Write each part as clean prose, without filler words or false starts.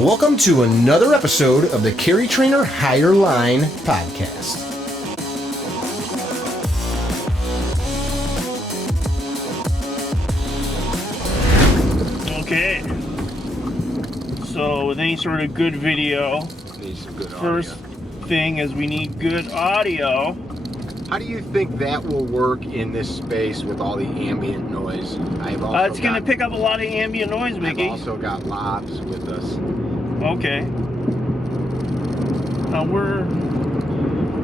Welcome to another episode of the Carry Trainer Higher Line podcast. Okay, so with any sort of good video, first thing is we need good audio. How do you think that will work in this space with all the ambient noise? It's going to pick up a lot of ambient noise, Mickey. I've also got Lobs with us. Okay.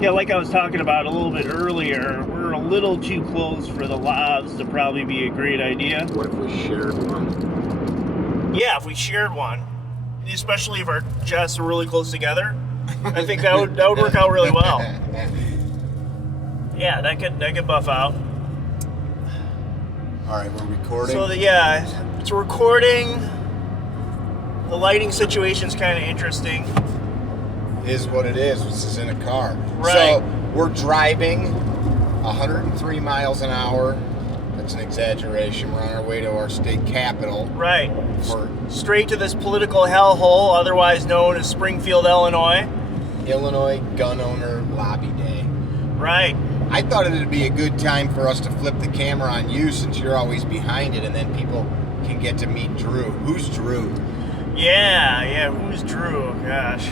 Like I was talking about a little bit earlier, we're a little too close for the Lobs to probably be a great idea. What if we shared one? Yeah, if we shared one, especially if our chests are really close together, I think that would work out really well. Yeah, that could buff out. All right, we're recording. So it's recording. The lighting situation's kind of interesting. It is what it is. This is in a car. Right. So we're driving 103 miles an hour. That's an exaggeration. We're on our way to our state capital. Right. Straight to this political hellhole, otherwise known as Springfield, Illinois. Illinois Gun Owner Lobby Day. Right. I thought it'd be a good time for us to flip the camera on you since you're always behind it, and then people can get to meet Drew. Who's Drew? Yeah, who's Drew? Gosh.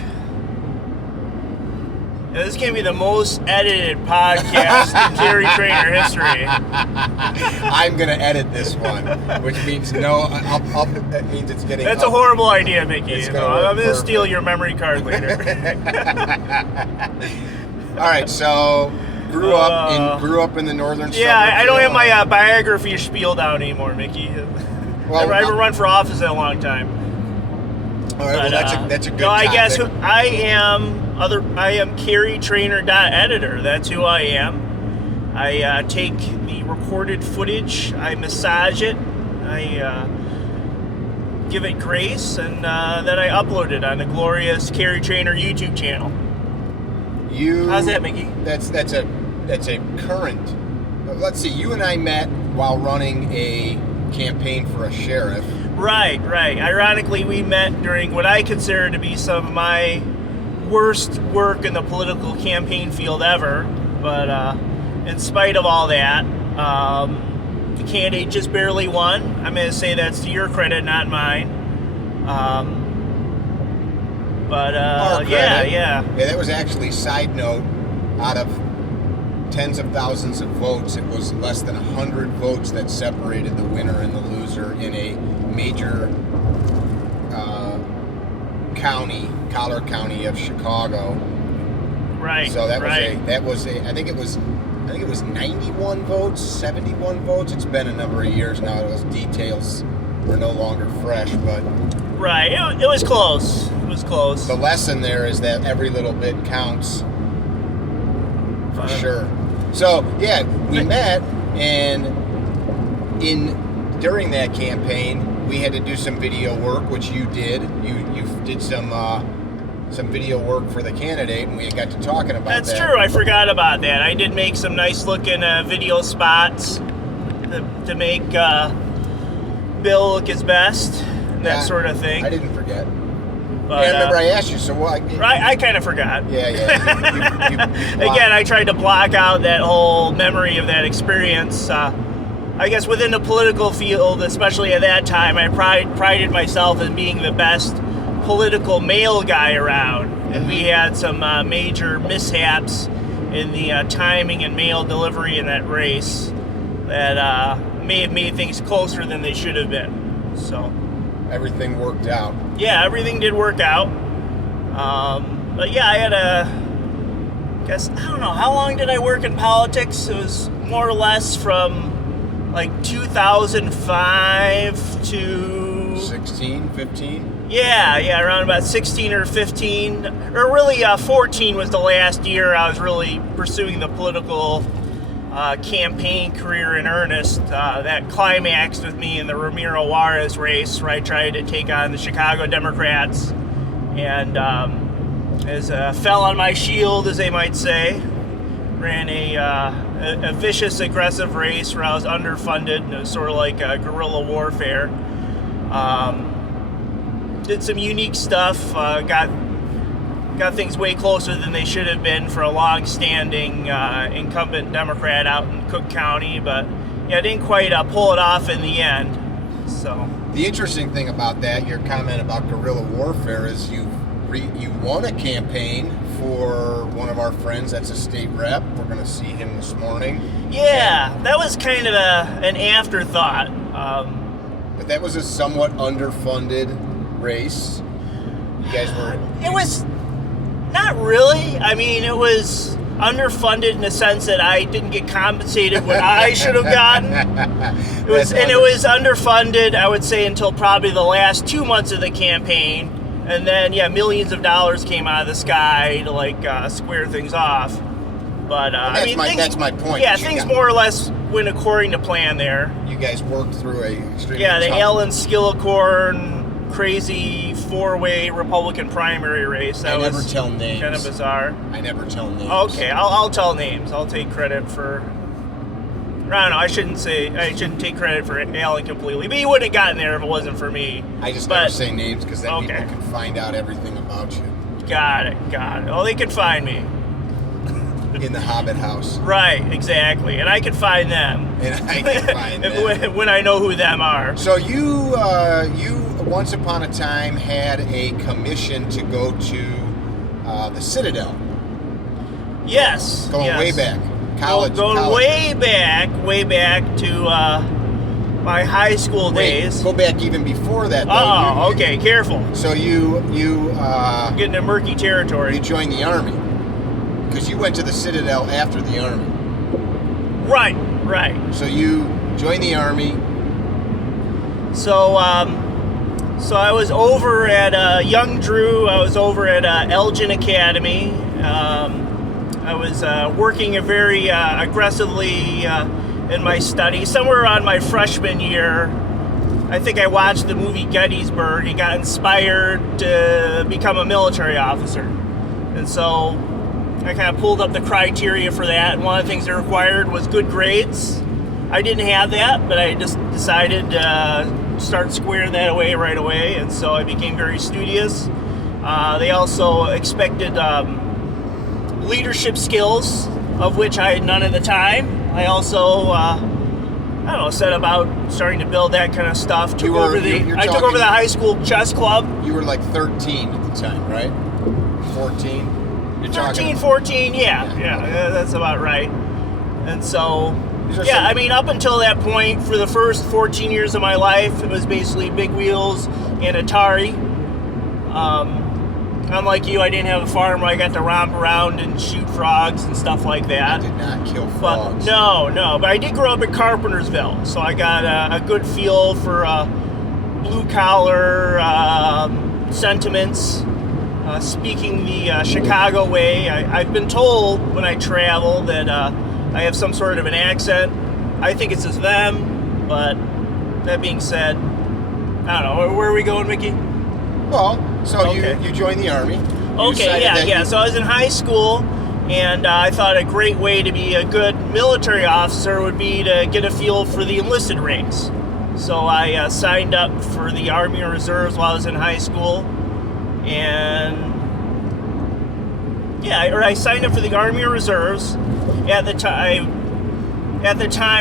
Yeah, this is going to be the most edited podcast in Carry Trainer history. I'm going to edit this one, which means that means it's getting That's a horrible idea, Mickey. I'm going to steal your memory card later. All right, so grew up in the northern suburbs. Yeah, I don't have my biography spiel down anymore, Mickey. Well, I haven't run for office in a long time. All right, that's a good. No, I topic. guess I am CarryTrainer.Editor. That's who I am. I take the recorded footage, I massage it, I give it grace, and then I upload it on the glorious Carry Trainer YouTube channel. How's that, Mickey? That's a current. Let's see. You and I met while running a campaign for a sheriff. Right. Ironically, we met during what I consider to be some of my worst work in the political campaign field ever. But in spite of all that, the candidate just barely won. I'm going to say that's to your credit, not mine. Yeah. That was actually, side note, out of tens of thousands of votes, it was less than 100 votes that separated the winner and the loser in a major county, Collier County of Chicago. Right. So I think it was 91 votes, 71 votes. It's been a number of years now. Those details are no longer fresh, but right. It was close. It was close. The lesson there is that every little bit counts. For sure. So yeah, we met, and during that campaign, we had to do some video work, which you did. You did some video work for the candidate, and we got to talking about that. That's true. I forgot about that. I did make some nice looking video spots to make Bill look his best, and that sort of thing. I didn't forget. But, I remember I asked you, so what? I kind of forgot. Yeah. Again, I tried to block out that whole memory of that experience. I guess within the political field, especially at that time, I prided myself as being the best political male guy around. And we had some major mishaps in the timing and mail delivery in that race that may have made things closer than they should have been. So everything worked out. Yeah, everything did work out. But yeah, I don't know, how long did I work in politics? It was more or less from like 2005 to 16, 15? Yeah, around about 16 or 15. Or really 14 was the last year I was really pursuing the political campaign career in earnest. That climaxed with me in the Ramiro Juarez race, where I tried to take on the Chicago Democrats, and fell on my shield, as they might say. Ran a vicious, aggressive race where I was underfunded. It was sort of like guerrilla warfare. did some unique stuff. Got things way closer than they should have been for a long-standing incumbent Democrat out in Cook County, but yeah, didn't quite pull it off in the end. So the interesting thing about that, your comment about guerrilla warfare, is you won a campaign for one of our friends that's a state rep. We're going to see him this morning. Yeah, that was kind of an afterthought. But that was a somewhat underfunded race. You guys were... It was not really. I mean, it was underfunded in the sense that I didn't get compensated what I should have gotten. It was underfunded, I would say, until probably the last 2 months of the campaign. And then, yeah, millions of dollars came out of the sky to square things off. But that's my point. Yeah, things more or less went according to plan there. You guys worked through a extremely the tough... Alan Skillicorn crazy 4-way Republican primary race. That I never tell names. Kind of bizarre. I never tell names. Okay, I'll tell names. I'll take credit for... I don't know, I shouldn't take credit for Alan completely, but he wouldn't have gotten there if it wasn't for me. I just never say names because then Okay. people can find out everything about you. Got it. Oh, they can find me. In the Hobbit house. Right, exactly. And I can find them. And I can find them. when I know who them are. So you once upon a time had a commission to go to the Citadel. Yes. Going way back. College. Way back to my high school days. Go back even before that. Oh, okay, careful. So you getting into murky territory. You joined the Army because you went to the Citadel after the Army. Right. So you joined the Army. So I was over at Young Drew. I was over at Elgin Academy. I was working very aggressively in my studies. Somewhere around my freshman year, I think I watched the movie Gettysburg and got inspired to become a military officer. And so I kind of pulled up the criteria for that, and one of the things they required was good grades. I didn't have that, but I just decided to start squaring that away right away, and so I became very studious. They also expected leadership skills, of which I had none at the time. I also, set about starting to build that kind of stuff. I took over the high school chess club. You were like 13 at the time, right? 14? 13, 14, yeah, that's about right. And so, up until that point, for the first 14 years of my life, it was basically Big Wheels and Atari. Unlike you, I didn't have a farm where I got to romp around and shoot frogs and stuff like that. I did not kill frogs. No, but I did grow up in Carpentersville, so I got a good feel for blue-collar sentiments, speaking the Chicago way. I've been told when I travel that I have some sort of an accent. I think it's just them, but that being said, I don't know. Where are we going, Mickey? Well, so you joined the Army. Okay, yeah. So I was in high school, and I thought a great way to be a good military officer would be to get a feel for the enlisted ranks. So I signed up for the Army Reserves while I was in high school, and I signed up for the Army Reserves. At the time,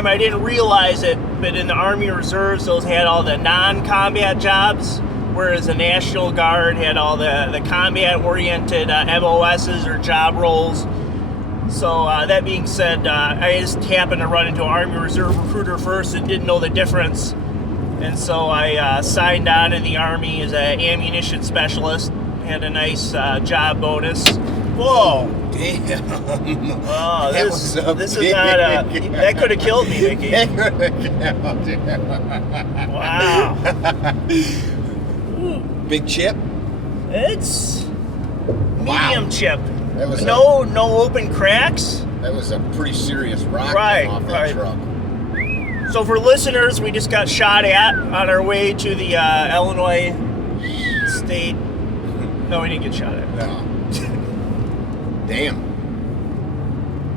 I didn't realize it, but in the Army Reserves, those had all the non-combat jobs, whereas the National Guard had all the combat-oriented MOSs or job roles. So that being said, I just happened to run into an Army Reserve recruiter first and didn't know the difference. And so I signed on in the Army as an ammunition specialist, had a nice job bonus. Whoa! Damn. Oh, this is not that could have killed me, Mickey. That could have killed you. Wow. Big chip? It's medium chip. That was no open cracks. That was a pretty serious rock off that truck. So for listeners, we just got shot at on our way to the Illinois State. No, we didn't get shot at. No. Damn.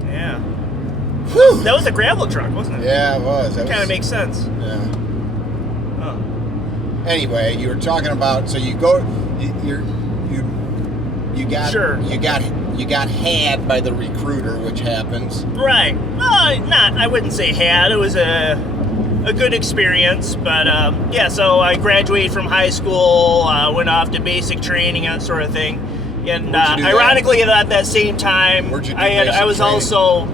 Yeah. Whew. That was a gravel truck, wasn't it? Yeah, it was. That kind of makes sense. Yeah. Oh. anyway, you were talking about, so you go, you got Sure. you got had by the recruiter, which happens. Right. I wouldn't say had. It was a good experience, but yeah. So I graduated from high school, went off to basic training, that sort of thing, and ironically, at that same time, I was training? Also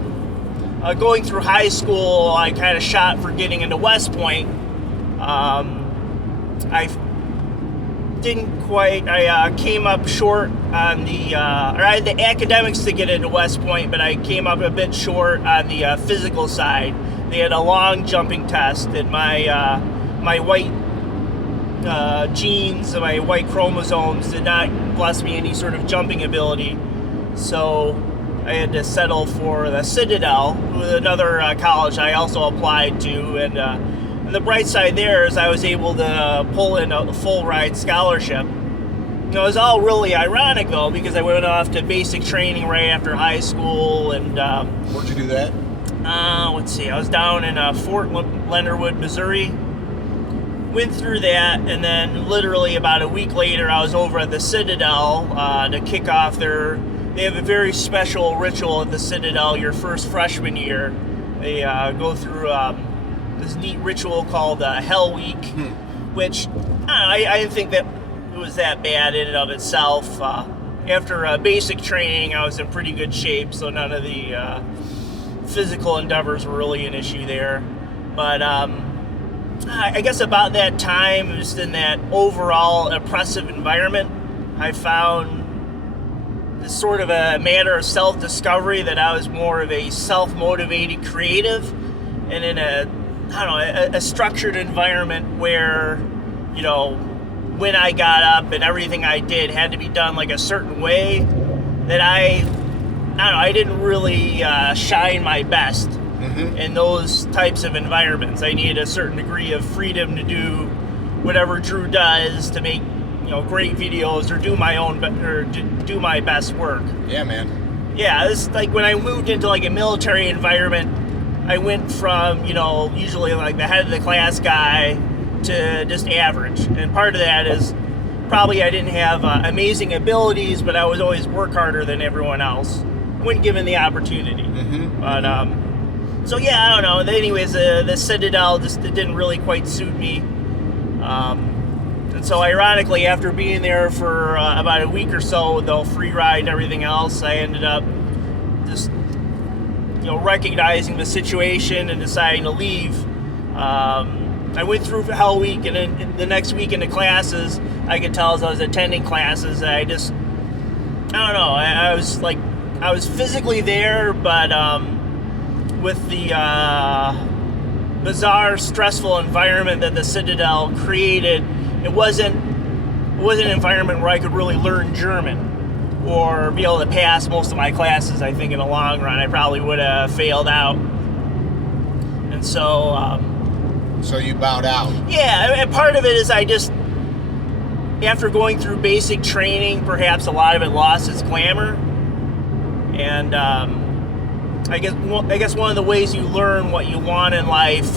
going through high school. I kind of shot for getting into West Point. I didn't quite. I came up short on the. I had the academics to get into West Point, but I came up a bit short on the physical side. They had a long jumping test, and my white genes and my white chromosomes did not bless me any sort of jumping ability. So I had to settle for the Citadel, another college I also applied to, and the bright side there is I was able to pull in a full ride scholarship. It was all really ironic though, because I went off to basic training right after high school, and Where'd you do that? let's see, I was down in Fort Leonard Wood, Missouri. Went through that, and then literally about a week later, I was over at the Citadel to kick off their. They have a very special ritual at the Citadel your first freshman year. They go through this neat ritual called Hell Week, which I didn't think that it was that bad in and of itself. After basic training, I was in pretty good shape, so none of the physical endeavors were really an issue there. But I guess about that time, just in that overall oppressive environment, I found this sort of a matter of self-discovery that I was more of a self-motivated creative, and in a structured environment where, when I got up and everything I did had to be done like a certain way, that I didn't really shine my best in those types of environments. I needed a certain degree of freedom to do whatever Drew does to make great videos or do my best work. Yeah, man. Yeah, it's like when I moved into like a military environment, I went from usually like the head of the class guy to just average, and part of that is probably I didn't have amazing abilities, but I was always work harder than everyone else when given the opportunity. But so yeah, I don't know. Anyways, the Citadel just it didn't really quite suit me. And so ironically, after being there for about a week or so, the free ride and everything else, I ended up just recognizing the situation and deciding to leave. I went through Hell Week, and then the next week into classes, I could tell as I was attending classes that I don't know. I was physically there, but with the bizarre, stressful environment that the Citadel created, it wasn't an environment where I could really learn German or be able to pass most of my classes. I think in the long run, I probably would have failed out. And so. So you bowed out. Yeah, and part of it is after going through basic training, perhaps a lot of it lost its glamour. And I guess one of the ways you learn what you want in life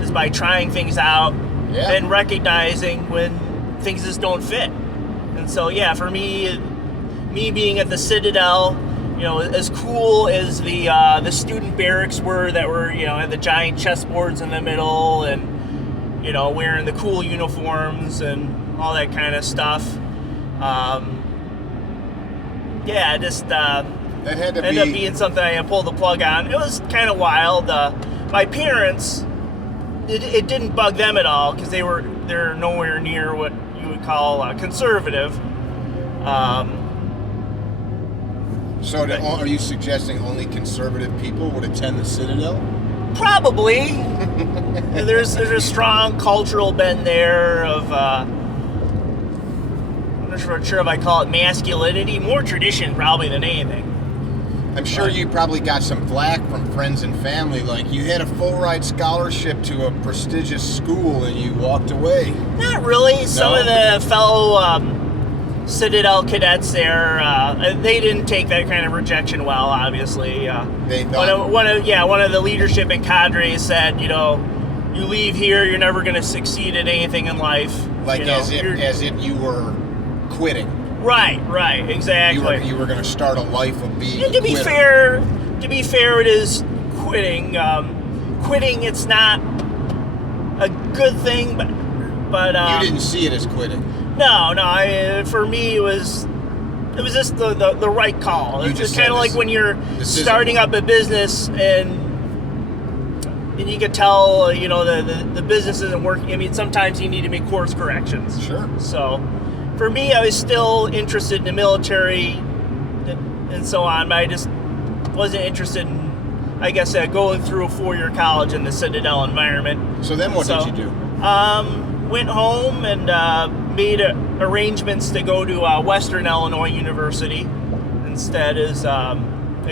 is by trying things out and recognizing when things just don't fit. And so yeah, for me being at the Citadel, as cool as the student barracks were that were had the giant chessboards in the middle and wearing the cool uniforms and all that kind of stuff. That had to ended up being something I pulled the plug on. It was kind of wild. My parents, it didn't bug them at all because they're nowhere near what you would call conservative. So are you suggesting only conservative people would attend the Citadel? Probably. There's a strong cultural bend there of I'm not sure if I call it masculinity, more tradition probably than anything. I'm sure you probably got some flack from friends and family, like you had a full ride scholarship to a prestigious school and you walked away. Not really. No? Some of the fellow Citadel cadets there, they didn't take that kind of rejection well, obviously. They thought... one of the leadership and cadres said, you leave here, you're never going to succeed at anything in life. Like as if you were quitting. Right, exactly. You were going to start a life of being. And to be fair, it is quitting. Quitting, it's not a good thing, but you didn't see it as quitting. No. For me, it was just the right call. It's just kind of like when you're starting up a business and you can tell, the business isn't working. I mean, sometimes you need to make course corrections. Sure. So, for me, I was still interested in the military and so on, but I just wasn't interested in, I guess, going through a 4-year college in the Citadel environment. So then what did you do? Went home and made arrangements to go to Western Illinois University instead as a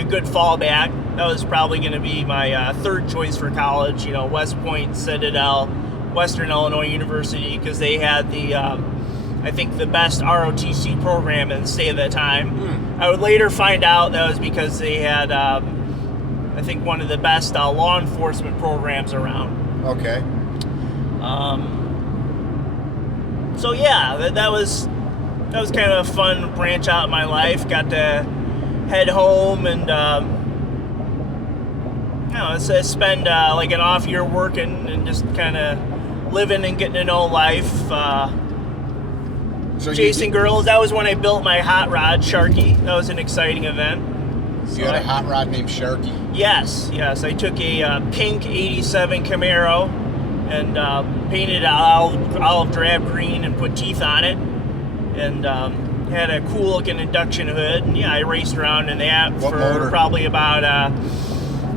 good fallback. That was probably going to be my third choice for college, West Point, Citadel, Western Illinois University, because they had I think the best ROTC program in the state at that time. I would later find out that was because they had, I think, one of the best law enforcement programs around. Okay. So yeah, that was kind of a fun branch out in my life. Got to head home and spend like an off year working and just kind of living and getting to know life. So chasing girls. That was when I built my hot rod, Sharky. That was an exciting event. You had a hot rod named Sharky? Yes. I took a pink 87 Camaro and painted it olive drab green and put teeth on it. And had a cool looking induction hood. And yeah, I raced around in that for probably about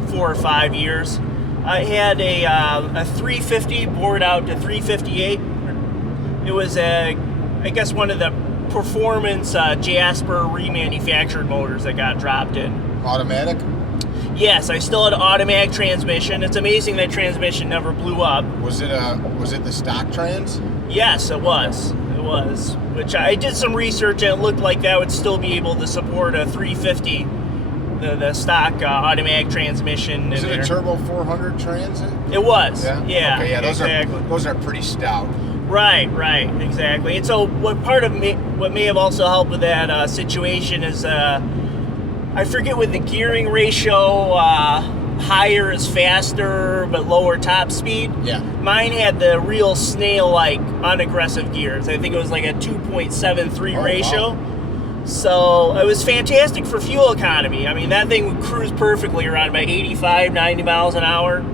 4 or 5 years. I had a 350 bored out to 358. It was I guess one of the performance Jasper remanufactured motors that got dropped in. Automatic? Yes, I still had an automatic transmission. It's amazing that transmission never blew up. Was it the stock trans? Yes, it was. Which I did some research and it looked like that would still be able to support a 350, the stock automatic transmission. Was it a turbo 400 transit? It was. Yeah. Okay, yeah, those are pretty stout. Right, exactly. And so what may have also helped with that situation is I forget with the gearing ratio, higher is faster but lower top speed. Yeah. Mine had the real snail-like unaggressive gears. I think it was like a 2.73 ratio. Wow. So it was fantastic for fuel economy. I mean, that thing would cruise perfectly around about 85, 90 miles an hour.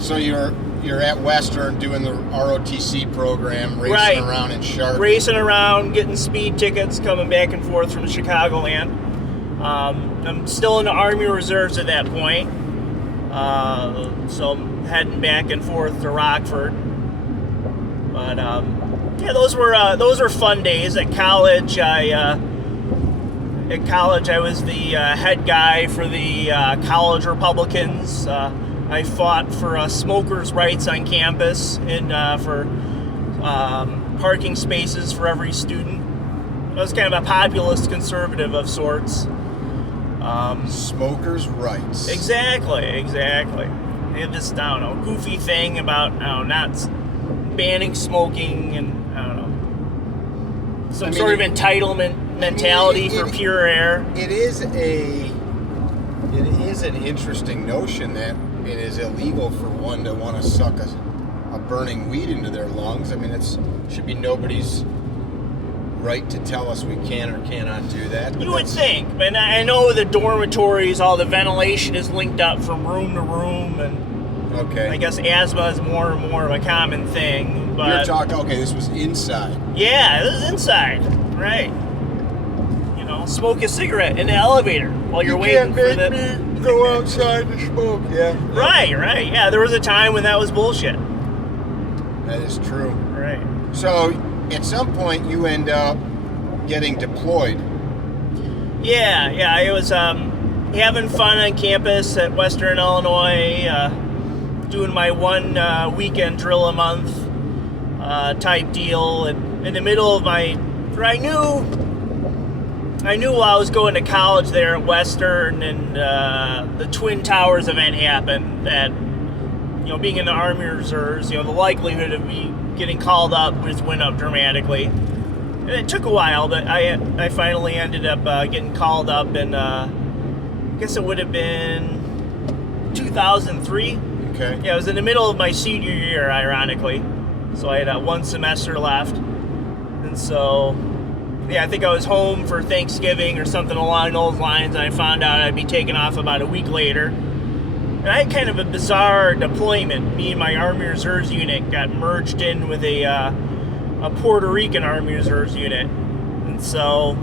So you're at Western doing the ROTC program, racing around in Shark. Racing around, getting speed tickets, coming back and forth from Chicagoland. I'm still in the Army Reserves at that point. So I'm heading back and forth to Rockford. But yeah, those were fun days. At college, I was the head guy for the college Republicans. I fought for smokers' rights on campus and for parking spaces for every student. I was kind of a populist conservative of sorts. Smokers' rights. Exactly. They had this, goofy thing about, not banning smoking and, some sort of entitlement mentality for pure air. It is an interesting notion that it is illegal for one to want to suck a burning weed into their lungs. I mean, it should be nobody's right to tell us we can or cannot do that. You would think, and I know the dormitories, all the ventilation is linked up from room to room, and I guess asthma is more and more of a common thing. But you're talking, this was inside. Yeah, this is inside, right? Smoke a cigarette in the elevator while you're waiting for the. Go outside to smoke. Yeah. Right. Yeah, there was a time when that was bullshit. That is true. Right. So, at some point, you end up getting deployed. Yeah. I was having fun on campus at Western Illinois, doing my one weekend drill a month type deal. And in the middle of I knew while I was going to college there at Western and the Twin Towers event happened that being in the Army Reserves, the likelihood of me getting called up just went up dramatically. And it took a while, but I finally ended up getting called up, and I guess it would have been 2003. Okay. Yeah, it was in the middle of my senior year, ironically. So I had one semester left. And so, I think I was home for Thanksgiving or something along those lines, and I found out I'd be taken off about a week later. And I had kind of a bizarre deployment. Me and my Army Reserves unit got merged in with a Puerto Rican Army Reserves unit. And so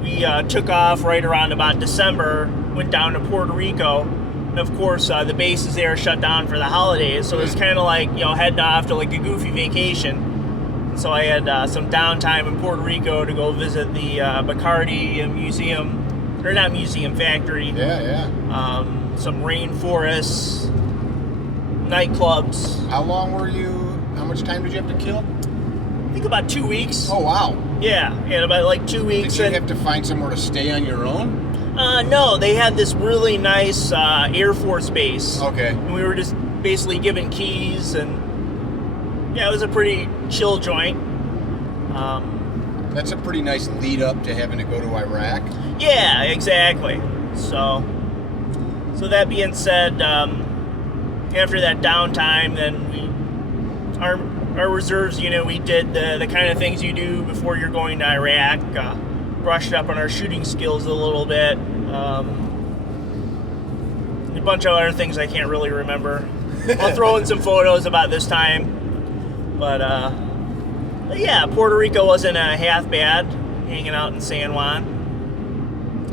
we took off right around about December, went down to Puerto Rico. And of course, the bases there shut down for the holidays. So it was kind of like, heading off to like a goofy vacation. And so I had some downtime in Puerto Rico to go visit the Bacardi museum, or not museum, factory. Yeah. Some rainforests, nightclubs. How much time did you have to kill? I think about 2 weeks. Oh, wow. Yeah, about like 2 weeks. Did you have to find somewhere to stay on your own? No, they had this really nice Air Force base. Okay. And we were just basically given keys, and it was a pretty chill joint. That's a pretty nice lead up to having to go to Iraq. Yeah, exactly. So that being said, after that downtime, then our reserves unit, we did the kind of things you do before you're going to Iraq. Brushed up on our shooting skills a little bit. A bunch of other things I can't really remember. I'll throw in some photos about this time. But yeah, Puerto Rico wasn't half bad, hanging out in San Juan.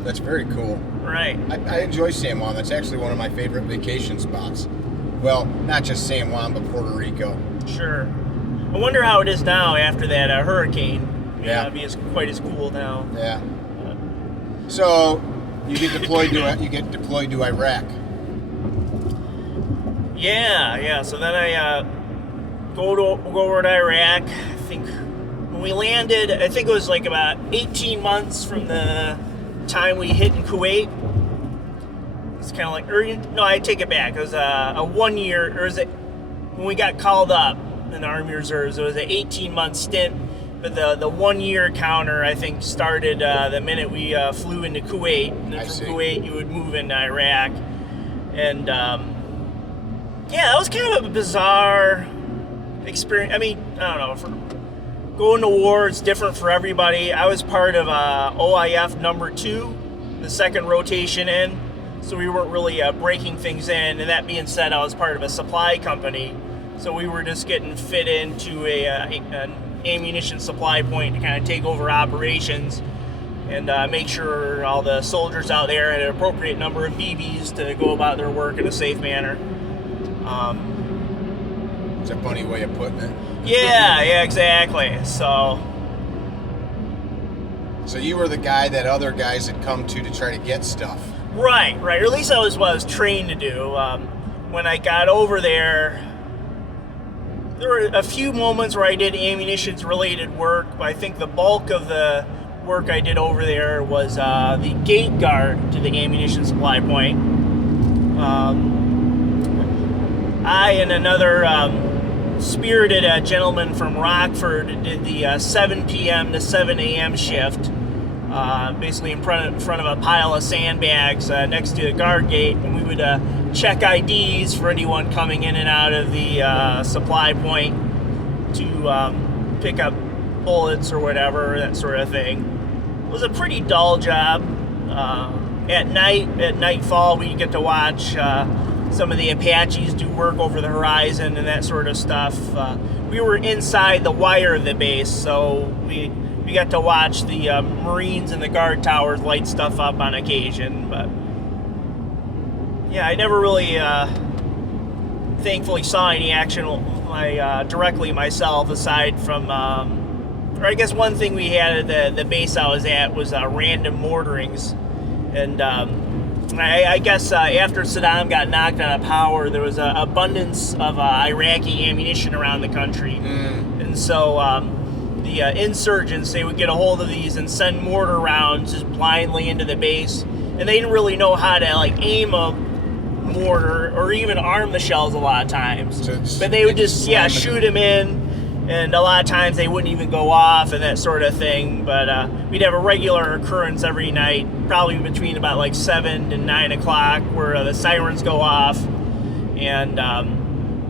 That's very cool. Right. I enjoy San Juan. That's actually one of my favorite vacation spots. Well, not just San Juan, but Puerto Rico. Sure. I wonder how it is now after that hurricane. Yeah. It'd be quite as cool now. Yeah. So you get deployed to Iraq. Yeah. So then I go over to Iraq. I think when we landed, I think it was like about 18 months from the time we hit in Kuwait. It's kind of like, no, I take it back. It was a 1 year, or is it when we got called up in the Army Reserves? It was an 18-month stint. But the 1 year counter, I think, started the minute we flew into Kuwait. And then from Kuwait, you would move into Iraq. And that was kind of a bizarre experience. I mean, I don't know. For going to war, it's different for everybody. I was part of OIF number 2, the second rotation in. So we weren't really breaking things in. And that being said, I was part of a supply company. So we were just getting fit into an ammunition supply point to kind of take over operations and make sure all the soldiers out there had an appropriate number of BBs to go about their work in a safe manner. It's a funny way of putting it. Yeah, exactly. So you were the guy that other guys had come to try to get stuff. Right. Or at least that was what I was trained to do. When I got over there were a few moments where I did ammunitions-related work, but I think the bulk of the work I did over there was the gate guard to the ammunition supply point. I and another spirited gentleman from Rockford did the 7 p.m. to 7 a.m. shift, basically in front of a pile of sandbags next to the guard gate, and we would check IDs for anyone coming in and out of the supply point to pick up bullets or whatever, that sort of thing. It was a pretty dull job. At nightfall, we get to watch some of the Apaches do work over the horizon and that sort of stuff. We were inside the wire of the base, so we got to watch the Marines and the guard towers light stuff up on occasion. But yeah, I never really, thankfully, saw any action directly myself, aside from, or I guess one thing we had at the base I was at was random mortarings. And I guess after Saddam got knocked out of power, there was an abundance of Iraqi ammunition around the country. And so the insurgents, they would get a hold of these and send mortar rounds just blindly into the base. And they didn't really know how to aim a mortar or even arm the shells a lot of times. So but they would just slam it. shoot them in, and a lot of times they wouldn't even go off and that sort of thing. But we'd have a regular occurrence every night, probably between about like 7 and 9 o'clock, where the sirens go off, and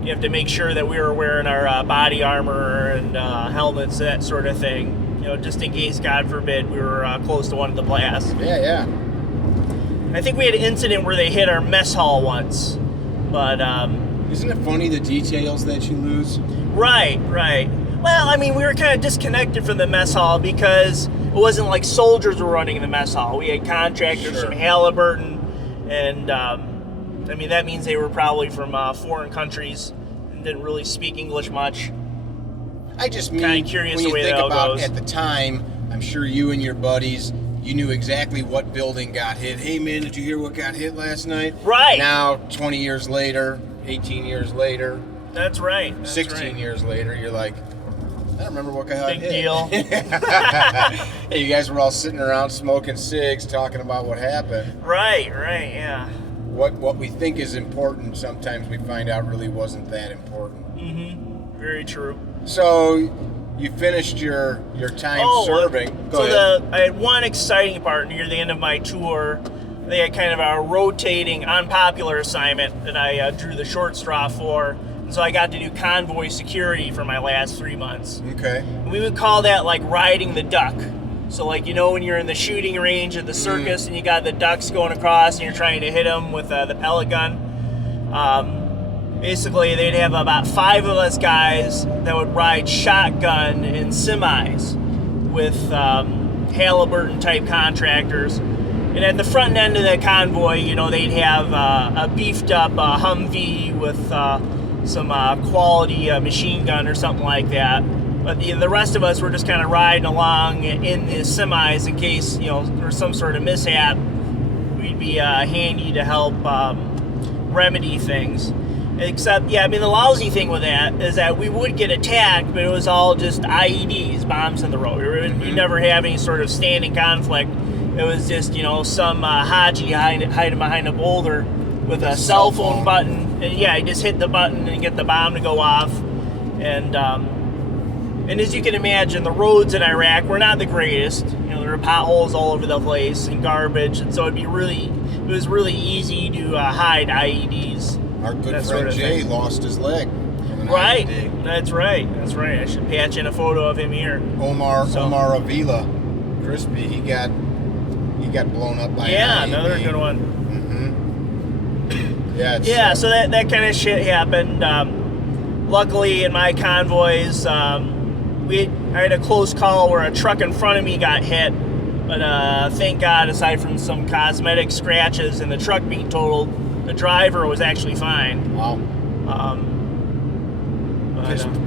you have to make sure that we were wearing our body armor and helmets, that sort of thing. Just in case, God forbid, we were close to one of the blasts. Yeah. I think we had an incident where they hit our mess hall once, but Isn't it funny the details that you lose? Right. Well, I mean, we were kind of disconnected from the mess hall because it wasn't like soldiers were running the mess hall. We had contractors from Halliburton, and I mean, that means they were probably from foreign countries and didn't really speak English much. I just mean, Kinda curious when the you way think that all about goes. at the time, I'm sure you and your buddies, you knew exactly what building got hit. Hey man, did you hear what got hit last night? Right. Now, 20 years later, 18 years later, That's right. 16 years later, you're like, I don't remember what got Big hit. deal. Hey, you guys were all sitting around smoking cigs, talking about what happened. Right, yeah. What we think is important, sometimes we find out really wasn't that important. Very true. So, you finished your time serving. Go ahead. I had one exciting part near the end of my tour. They had kind of a rotating, unpopular assignment that I drew the short straw for. And so I got to do convoy security for my last 3 months. Okay. We would call that like riding the duck. So like, when you're in the shooting range at the circus and you got the ducks going across and you're trying to hit them with the pellet gun. Basically, they'd have about 5 of us guys that would ride shotgun in semis with Halliburton type contractors. And at the front end of that convoy, they'd have a beefed up Humvee with some quality machine gun or something like that. But the rest of us were just kind of riding along in the semis in case, there was some sort of mishap. We'd be handy to help remedy things. Except, the lousy thing with that is that we would get attacked, but it was all just IEDs, bombs in the road. We never have any sort of standing conflict. It was just, some Haji hiding behind a boulder with a cell phone button. And you just hit the button and get the bomb to go off. And as you can imagine, the roads in Iraq were not the greatest. There were potholes all over the place and garbage. And so it was really easy to hide IEDs. Our good that friend sort of Jay thing. lost his leg. from an Right. IED. That's right. I should patch in a photo of him here. Omar Avila, Crispy, he got blown up by an IED. Another good one. Yeah. So that kind of shit happened. Luckily, in my convoys, I had a close call where a truck in front of me got hit. But thank God, aside from some cosmetic scratches and the truck being totaled, the driver was actually fine. Wow.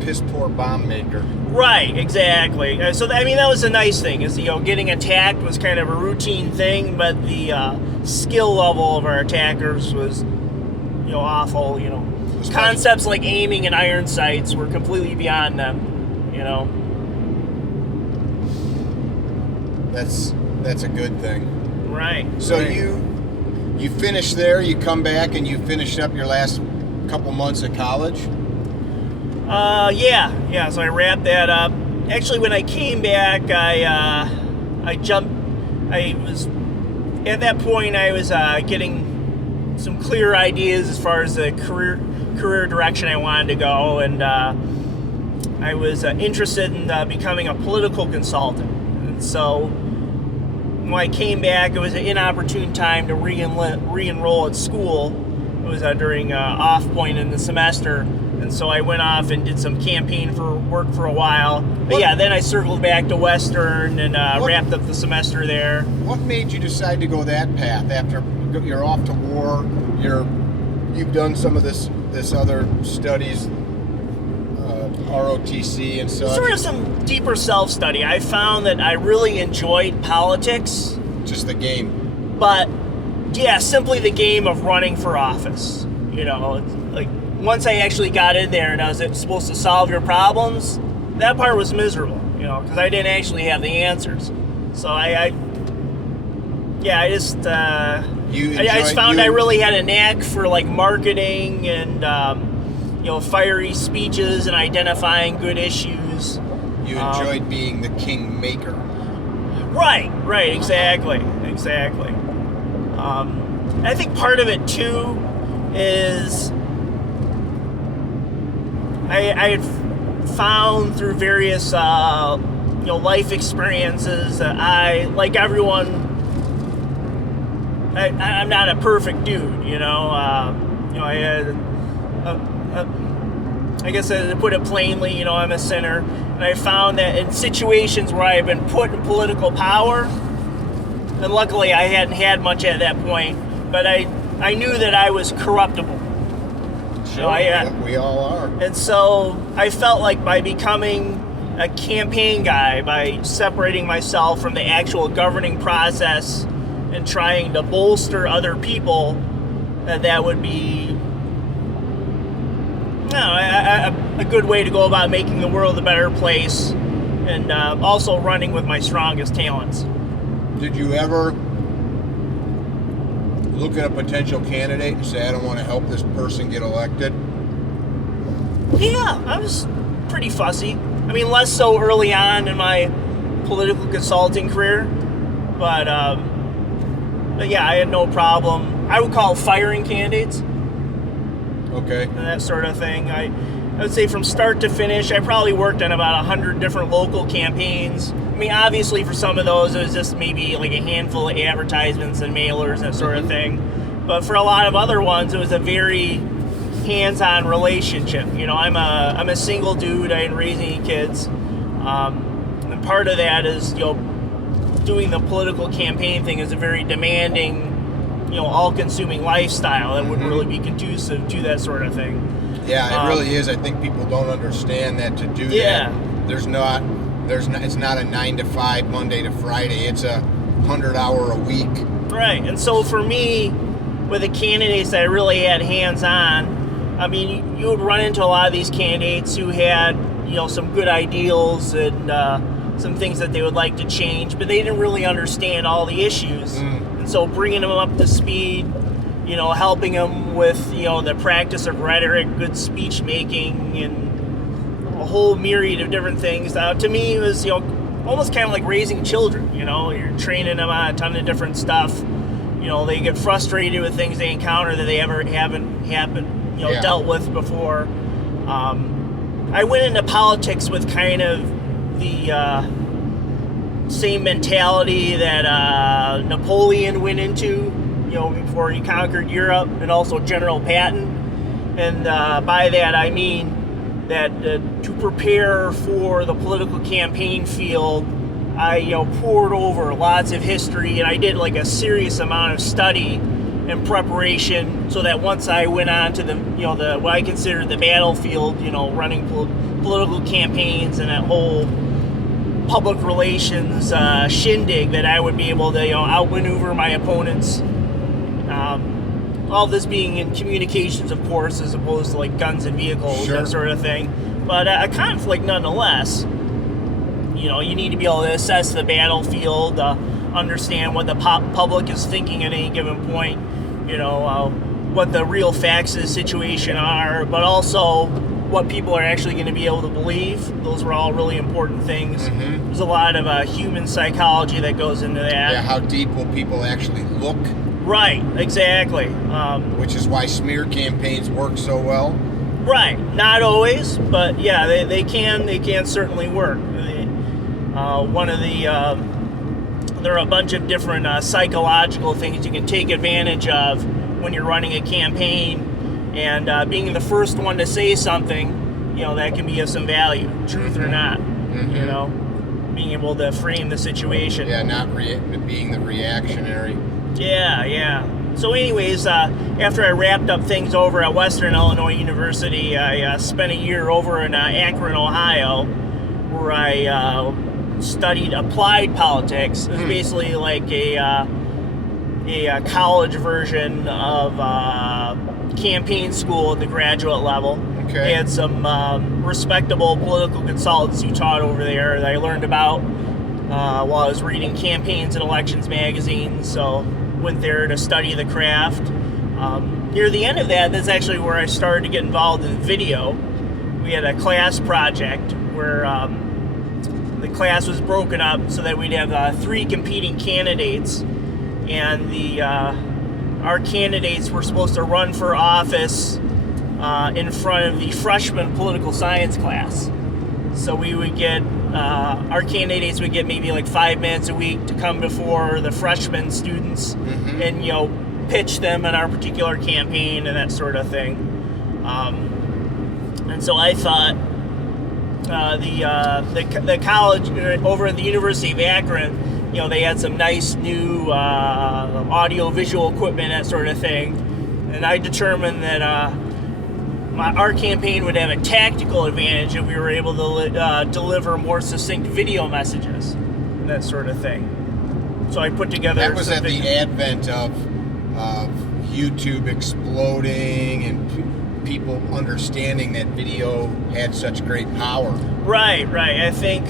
Piss poor bomb maker. Right, exactly. So that was a nice thing. Is getting attacked was kind of a routine thing, but the skill level of our attackers was awful. Concepts like aiming and iron sights were completely beyond them. That's a good thing. Right. So right. you finish there, you come back and you finish up your last couple months of college? Yeah. So I wrapped that up. Actually, when I came back, I was at that point. I was getting some clear ideas as far as the career direction I wanted to go, and I was interested in becoming a political consultant. And so when I came back, it was an inopportune time to re-enroll at school. It was during off point in the semester. And so I went off and did some campaign work for a while. But then I circled back to Western and wrapped up the semester there. What made you decide to go that path after you're off to war? You've done some of this other studies, ROTC and such. Sort of some deeper self-study. I found that I really enjoyed politics. Just the game. But simply the game of running for office. It's like once I actually got in there and I was supposed to solve your problems, that part was miserable, because I didn't actually have the answers. So I just I just found I really had a knack for like marketing and fiery speeches and identifying good issues. You enjoyed being the king maker. Right, exactly. I think part of it too is I had found through various life experiences that I, like everyone, I'm not a perfect dude, I had I guess to put it plainly, I'm a sinner, and I found that in situations where I've been put in political power, and luckily I hadn't had much at that point, but I knew that I was corruptible. Sure, we all are. And so I felt like by becoming a campaign guy, by separating myself from the actual governing process and trying to bolster other people, that would be a good way to go about making the world a better place, and also running with my strongest talents. Did you ever look at a potential candidate and say, I don't want to help this person get elected? Yeah, I was pretty fussy. I mean, less so early on in my political consulting career, but yeah, I had no problem. I would call it firing candidates. Okay. And that sort of thing. I would say from start to finish, I probably worked on about 100 different local campaigns. I mean, obviously for some of those, it was just maybe like a handful of advertisements and mailers, that sort of thing. But for a lot of other ones, it was a very hands-on relationship. I'm a single dude. I didn't raise any kids. And part of that is, doing the political campaign thing is a very demanding, all-consuming lifestyle that wouldn't really be conducive to that sort of thing. Yeah, it really is. I think people don't understand that to do that. It's not a 9 to 5 Monday to Friday. It's a 100-hour a week. Right, and so for me, with the candidates that I really had hands-on, I mean, you would run into a lot of these candidates who had, some good ideals and some things that they would like to change, but they didn't really understand all the issues. And so bringing them up to speed, helping them with, the practice of rhetoric, good speech making, and a whole myriad of different things. To me, it was, almost kind of like raising children. You're training them on a ton of different stuff. They get frustrated with things they encounter that they haven't dealt with before. I went into politics with kind of the same mentality that Napoleon went into, before he conquered Europe, and also General Patton. And by that I mean that to prepare for the political campaign field, I poured over lots of history, and I did like a serious amount of study and preparation, so that once I went on to the what I consider the battlefield, running political campaigns and that whole public relations shindig, that I would be able to outmaneuver my opponents. All this being in communications, of course, as opposed to like guns and vehicles, that sort of thing. But a conflict nonetheless. You need to be able to assess the battlefield, understand what the public is thinking at any given point, what the real facts of the situation are, but also what people are actually going to be able to believe. Those were all really important things. There's a lot of human psychology that goes into that. Yeah, how deep will people actually look? Right, exactly. Which is why smear campaigns work so well. Right, not always, but yeah, they can certainly work. There are a bunch of different psychological things you can take advantage of when you're running a campaign, and being the first one to say something, that can be of some value, truth or not. Being able to frame the situation. Yeah, not being the reactionary. Yeah. So anyways, after I wrapped up things over at Western Illinois University, I spent a year over in Akron, Ohio, where I studied applied politics. It was basically like a college version of campaign school at the graduate level. Okay. They had some respectable political consultants who taught over there that I learned about while I was reading Campaigns and Elections magazines. So went there to study the craft. Near the end of that, that's actually where I started to get involved in video. We had a class project where the class was broken up so that we'd have 3 competing candidates, and our candidates were supposed to run for office in front of the freshman political science class. So we would get, our candidates would get maybe like 5 minutes a week to come before the freshman students and, pitch them in our particular campaign and that sort of thing. And so I thought the college over at the University of Akron, they had some nice new audio visual equipment, that sort of thing. And I determined that our campaign would have a tactical advantage if we were able to deliver more succinct video messages, that sort of thing. So I put together. That was at the advent of YouTube exploding and people understanding that video had such great power. Right. I think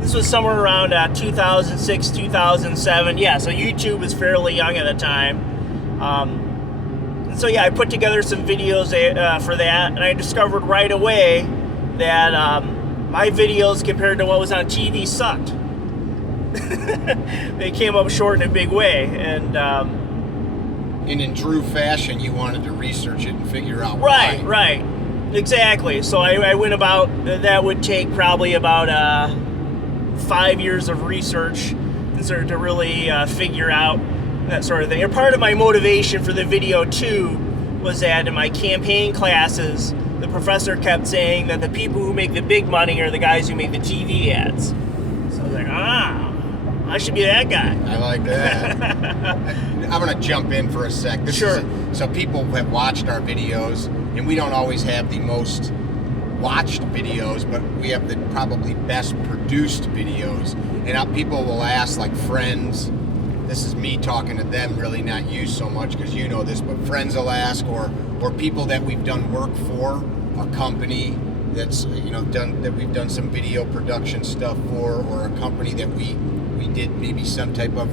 this was somewhere around 2006, 2007. Yeah, so YouTube was fairly young at the time. So yeah, I put together some videos for that, and I discovered right away that my videos compared to what was on TV sucked. They came up short in a big way, and in true fashion, you wanted to research it and figure out why. Right, exactly. So I went about, that would take probably about 5 years of research in order to really figure out that sort of thing. And part of my motivation for the video too was that in my campaign classes, the professor kept saying that the people who make the big money are the guys who make the TV ads. So I was like, I should be that guy. I like that. I'm going to jump in for a sec. Sure. So people have watched our videos, and we don't always have the most watched videos, but we have the probably best produced videos. And people will ask, like friends, this is me talking to them, really not you so much because you know this, but friends will ask, or people that we've done work for, a company that's that we've done some video production stuff for, or a company that we did maybe some type of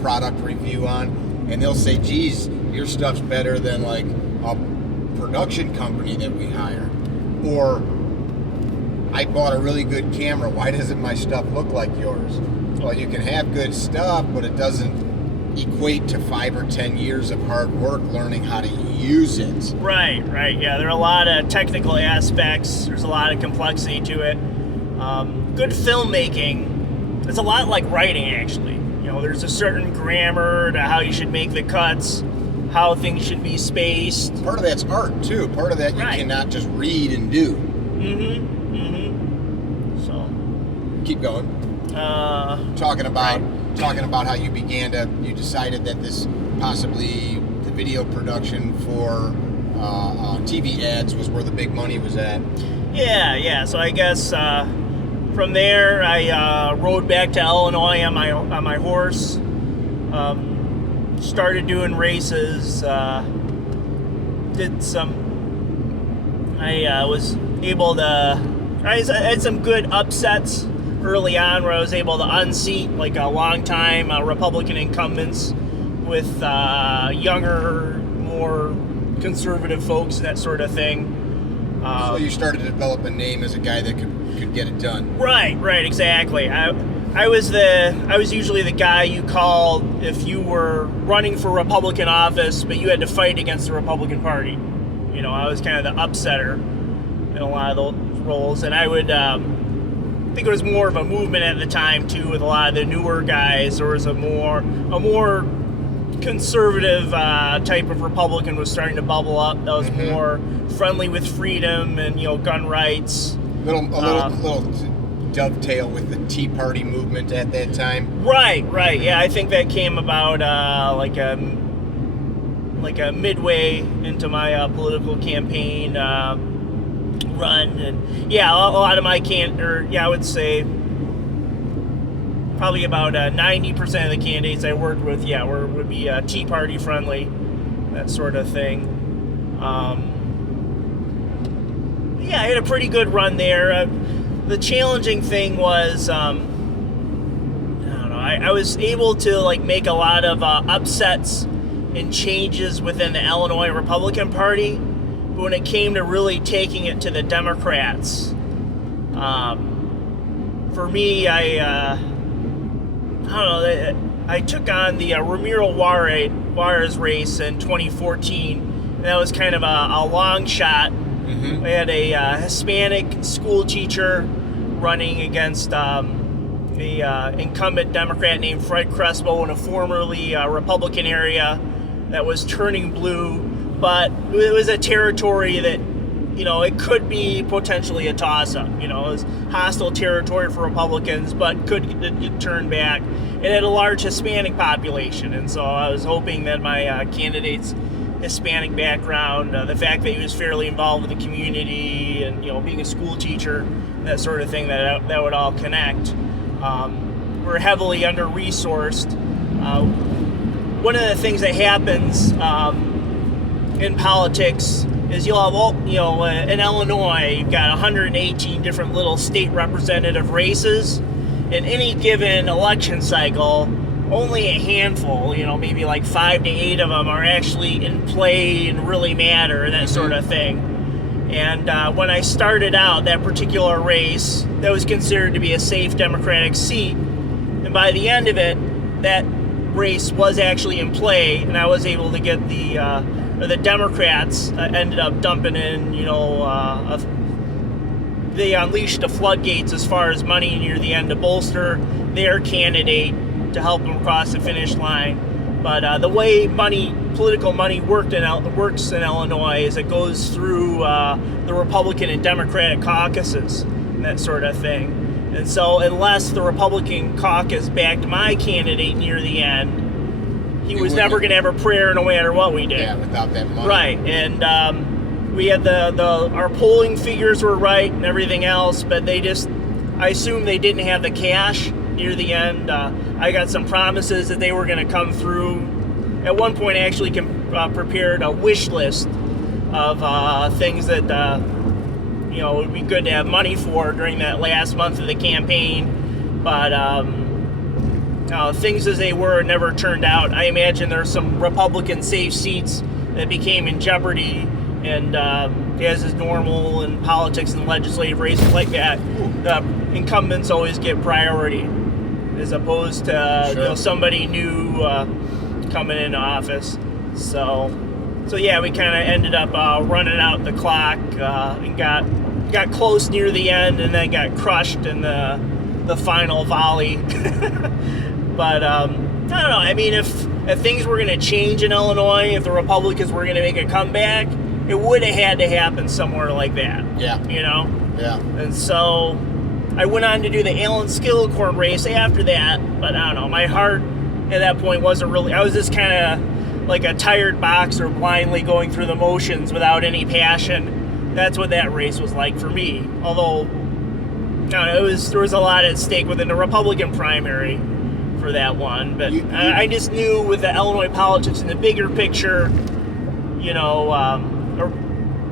product review on, and they'll say, geez, your stuff's better than like a production company that we hired. Or, I bought a really good camera, why doesn't my stuff look like yours? Well, you can have good stuff, but it doesn't equate to 5 or 10 years of hard work learning how to use it. Right. Yeah, there are a lot of technical aspects. There's a lot of complexity to it. Good filmmaking, it's a lot like writing, actually. There's a certain grammar to how you should make the cuts, how things should be spaced. Part of that's art, too. Part of that you cannot just read and do. So, keep going. Talking about how you decided that this possibly the video production for TV ads was where the big money was at. Yeah. So I guess from there I rode back to Illinois on my horse. Started doing races. I was able to. I had some good upsets early on where I was able to unseat like a long-time Republican incumbents with younger, more conservative folks, that sort of thing. So you started to develop a name as a guy that could get it done. Right, exactly. I was usually the guy you called if you were running for Republican office, but you had to fight against the Republican Party. I was kind of the upsetter in a lot of those roles, and I would. I think it was more of a movement at the time too, with a lot of the newer guys. There was a more conservative type of Republican was starting to bubble up. That was more friendly with freedom and gun rights. A little dovetail with the Tea Party movement at that time. Right. Yeah, I think that came about like a midway into my political campaign run, and yeah, a lot of my I would say probably about 90% of the candidates I worked with, would be Tea Party friendly, that sort of thing. I had a pretty good run there. The challenging thing was, I I was able to like make a lot of upsets and changes within the Illinois Republican Party, but when it came to really taking it to the Democrats, for me, I don't know. I took on the Ramiro Juarez race in 2014. And that was kind of a long shot. Mm-hmm. We had a Hispanic school teacher running against a incumbent Democrat named Fred Crespo in a formerly Republican area that was turning blue, but it was a territory that, you know, it could be potentially a toss-up. You know, it was hostile territory for Republicans, but could get turned back. It had a large Hispanic population, and so I was hoping that my candidate's Hispanic background, the fact that he was fairly involved with the community, and, you know, being a school teacher, that sort of thing, that would all connect. We're heavily under-resourced. One of the things that happens in politics is you'll have, in Illinois, you've got 118 different little state representative races. In any given election cycle, only a handful, maybe like 5 to 8 of them are actually in play and really matter, that sort of thing. And when I started out that particular race, that was considered to be a safe Democratic seat. And by the end of it, that race was actually in play, and I was able to get the Democrats ended up dumping in, they unleashed the floodgates as far as money near the end to bolster their candidate to help them cross the finish line. But the way political money works in Illinois is it goes through the Republican and Democratic caucuses and that sort of thing. And so unless the Republican caucus backed my candidate near the end, he was never going to have a prayer no matter what we did. Yeah, without that money. Right, and we had our polling figures were right and everything else, but I assume they didn't have the cash near the end. I got some promises that they were going to come through. At one point, I actually prepared a wish list of things that it would be good to have money for during that last month of the campaign. But things as they were never turned out. I imagine there's some Republican safe seats that became in jeopardy. And as is normal in politics and legislative races like that, the incumbents always get priority, as opposed to somebody new coming into office. So yeah, we kind of ended up running out the clock and got close near the end, and then got crushed in the final volley. But I don't know. I mean, if things were going to change in Illinois, if the Republicans were going to make a comeback, it would have had to happen somewhere like that. Yeah. Yeah. And so I went on to do the Allen Skillicorn race after that, but I don't know, my heart at that point wasn't really, I was just kind of like a tired boxer blindly going through the motions without any passion. That's what that race was like for me. Although, there was a lot at stake within the Republican primary for that one, but I just knew with the Illinois politics in the bigger picture,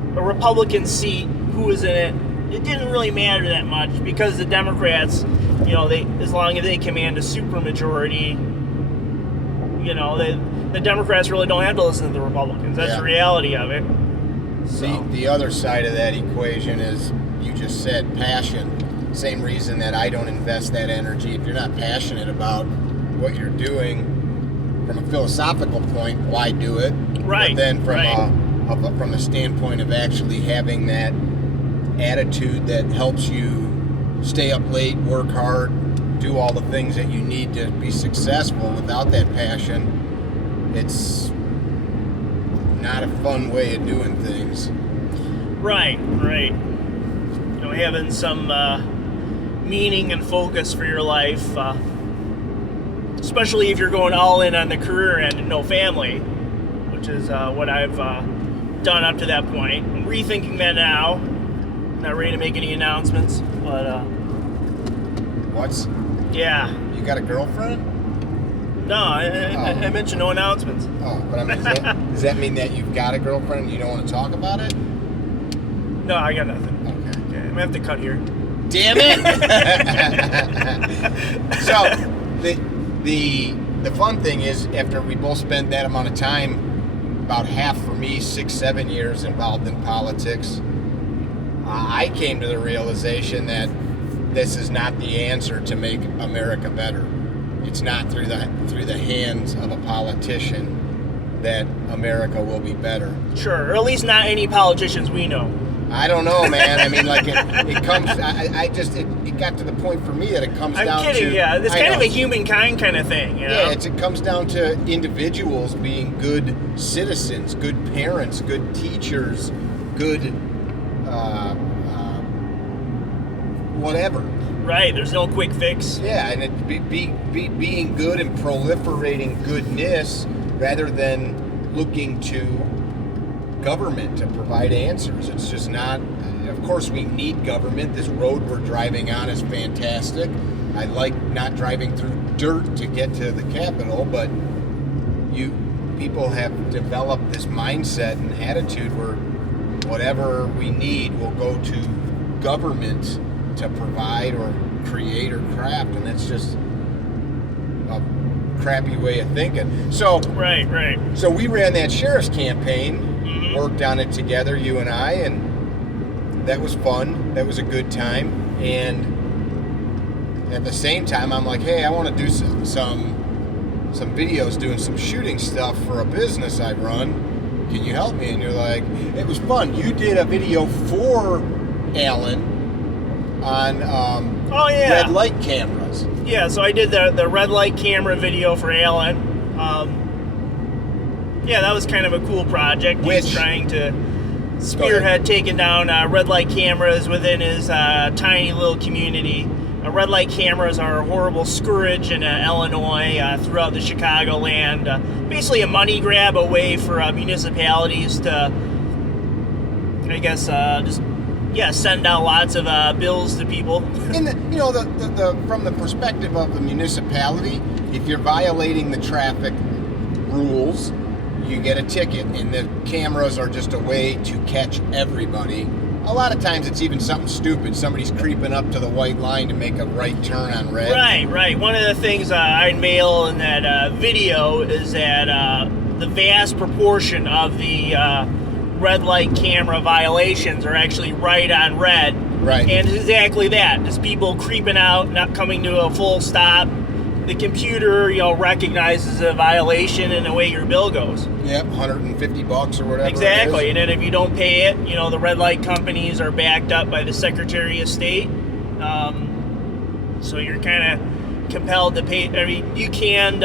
a Republican seat, who was in it, it didn't really matter that much, because the Democrats, as long as they command a supermajority, the Democrats really don't have to listen to the Republicans. That's the reality of it. So. The other side of that equation is, you just said, passion. Same reason that I don't invest that energy. If you're not passionate about what you're doing, from a philosophical point, why do it? Right. But then from the standpoint of actually having that attitude that helps you stay up late, work hard, do all the things that you need to be successful, without that passion, it's not a fun way of doing things. Right. Having some meaning and focus for your life, especially if you're going all in on the career end and no family, which is what I've done up to that point. I'm rethinking that now. Not ready to make any announcements, but What? Yeah. You got a girlfriend? No, I mentioned no announcements. Oh, but I mean, does that mean that you've got a girlfriend and you don't want to talk about it? No, I got nothing. Okay. I'm gonna have to cut here. Damn it! So, the fun thing is, after we both spent that amount of time, about half for me, 6-7 years involved in politics, I came to the realization that this is not the answer to make America better. It's not through the hands of a politician that America will be better. Sure, or at least not any politicians we know. I don't know, man. I mean, like it comes. It got to the point for me that it comes down to. I'm kidding. Yeah, it's kind of a humankind kind of thing. You know? Yeah, it comes down to individuals being good citizens, good parents, good teachers, good whatever. Right. There's no quick fix. Yeah, and it being good and proliferating goodness rather than looking to government to provide answers. It's just not. Of course, we need government. This road we're driving on is fantastic. I like not driving through dirt to get to the Capitol, but people have developed this mindset and attitude where whatever we need will go to government to provide or create or craft, and that's just a crappy way of thinking. So right. So we ran that sheriff's campaign. Worked on it together, you and I, and that was fun. That was a good time. And at the same time, I'm like, hey, I want to do some videos, doing some shooting stuff for a business I run. Can you help me? And you're like, it was fun. You did a video for Alan on red light cameras. Yeah, so I did the red light camera video for Alan. Yeah, that was kind of a cool project. He's trying to spearhead taking down red light cameras within his tiny little community. Red light cameras are a horrible scourge in Illinois, throughout the Chicagoland. Basically a money grab, a way for municipalities to, I guess, send out lots of bills to people. And from the perspective of the municipality, if you're violating the traffic rules, you get a ticket, and the cameras are just a way to catch everybody. A lot of times it's even something stupid. Somebody's creeping up to the white line to make a right turn on red. Right. One of the things I unveil in that video is that the vast proportion of the red light camera violations are actually right on red. Right. And exactly that. Just people creeping out, not coming to a full stop. The computer, recognizes a violation, and away your bill goes. Yep, $150 or whatever. Exactly, and then if you don't pay it, the red light companies are backed up by the Secretary of State. So you're kind of compelled to pay. I mean, you can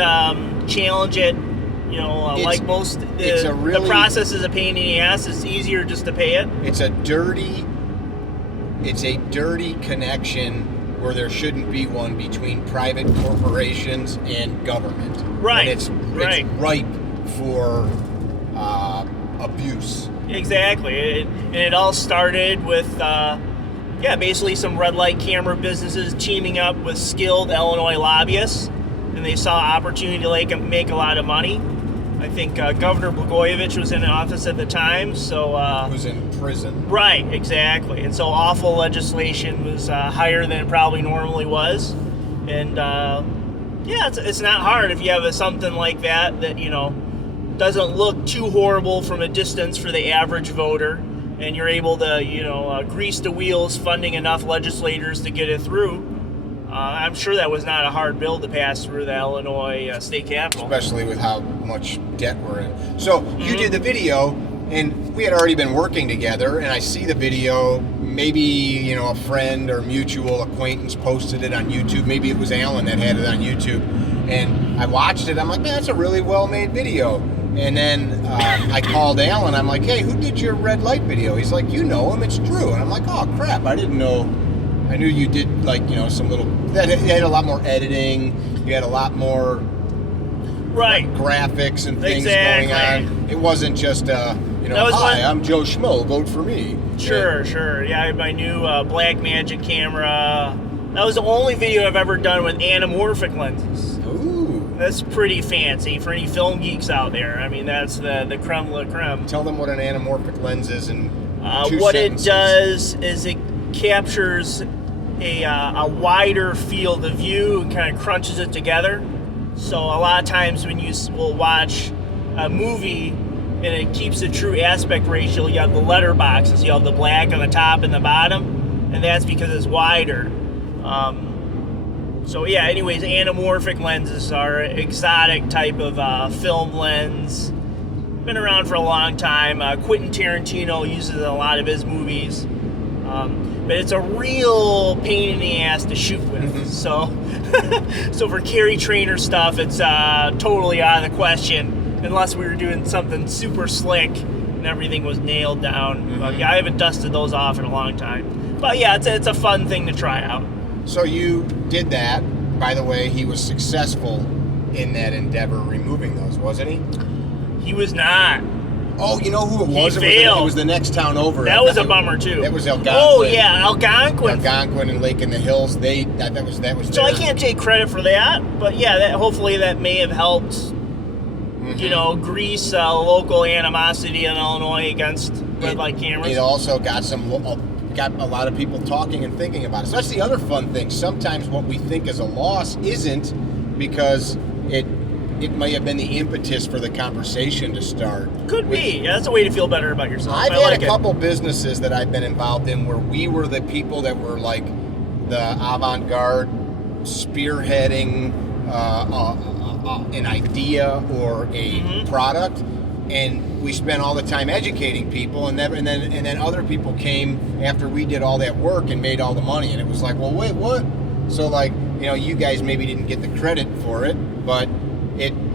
challenge it. Like most, the process is a pain in the ass. It's easier just to pay it. It's a dirty connection where there shouldn't be one between private corporations and government. Right. And it's ripe for abuse. Exactly. And it all started with, basically some red light camera businesses teaming up with skilled Illinois lobbyists, and they saw opportunity to make a lot of money. I think Governor Blagojevich was in office at the time, so... was in prison. Right, exactly. And so awful legislation was higher than it probably normally was. And, it's not hard if you have something like that doesn't look too horrible from a distance for the average voter, and you're able to, grease the wheels funding enough legislators to get it through. I'm sure that was not a hard bill to pass through the Illinois state capitol. Especially with how much debt we're in. So you did the video, and we had already been working together, and I see the video. Maybe, a friend or mutual acquaintance posted it on YouTube. Maybe it was Alan that had it on YouTube. And I watched it. I'm like, man, that's a really well-made video. And then I called Alan. I'm like, hey, who did your red light video? He's like, you know him. It's Drew. And I'm like, oh, crap. I didn't know. I knew you did, some little... That had a lot more editing. You had a lot more... Right. Graphics and things going on. It wasn't just, hi, I'm Joe Schmo. Vote for me. Sure. Yeah, I had my new Blackmagic camera. That was the only video I've ever done with anamorphic lenses. Ooh. That's pretty fancy for any film geeks out there. I mean, that's the creme de la creme. Tell them what an anamorphic lens is in two what sentences. It does is it captures a wider field of view and kind of crunches it together. So a lot of times when you will watch a movie and it keeps a true aspect ratio, you have the letter boxes, you have the black on the top and the bottom, and that's because it's wider. So yeah, anyways, anamorphic lenses are an exotic type of film lens. Been around for a long time. Quentin Tarantino uses it in a lot of his movies. But it's a real pain in the ass to shoot with. Mm-hmm. So for CarryTrainer stuff, it's totally out of the question, unless we were doing something super slick and everything was nailed down. Mm-hmm. But yeah, I haven't dusted those off in a long time. But yeah, it's a fun thing to try out. So you did that. By the way, he was successful in that endeavor, removing those, wasn't he? He was not. Oh, you know who it was? He failed. It was the next town over. That was a bummer too. That was Algonquin. Oh yeah, Algonquin. Algonquin and Lake in the Hills. That was. So I can't take credit for that, but yeah, hopefully that may have helped. Mm-hmm. Grease local animosity in Illinois against red light cameras. It also got a lot of people talking and thinking about it. So that's the other fun thing. Sometimes what we think is a loss isn't, because it may have been the impetus for the conversation to start. Could be. Yeah, that's a way to feel better about yourself. I've had a couple businesses that I've been involved in where we were the people that were like the avant-garde, spearheading an idea or a product, and we spent all the time educating people, and then other people came after we did all that work and made all the money, and it was like, well, wait, what? So you guys maybe didn't get the credit for it, but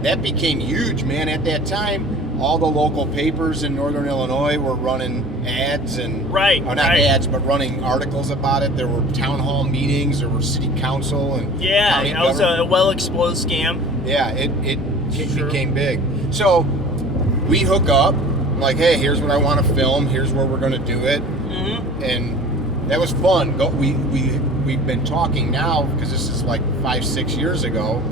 that became huge, man. At that time, all the local papers in Northern Illinois were running ads and ads, but running articles about it. There were town hall meetings, there were city council and county that was government. a well-exposed scam. Yeah, it became big. So we hook up, I'm like, hey, here's what I want to film, here's where we're going to do it, and that was fun. We've been talking now, because this is like 5-6 years ago.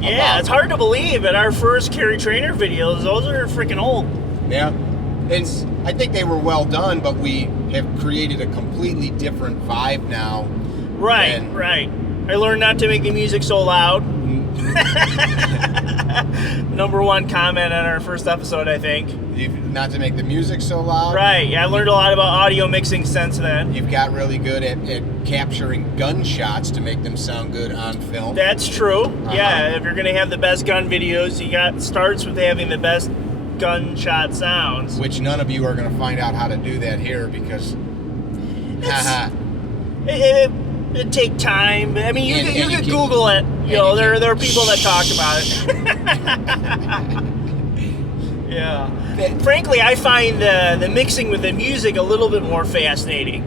Yeah, it's hard to believe, but our first CarryTrainer videos, those are freaking old. Yeah, and I think they were well done, but we have created a completely different vibe now. Right. I learned not to make the music so loud. Number one comment on our first episode, I think. Not to make the music so loud. Right. Yeah, I learned a lot about audio mixing since then. You've got really good at capturing gunshots to make them sound good on film. That's true. Yeah, if you're going to have the best gun videos, starts with having the best gunshot sounds. Which none of you are going to find out how to do that here, because... It'd take time. I mean, you could Google it. There are people that talk about it. Yeah. Frankly, I find the mixing with the music a little bit more fascinating.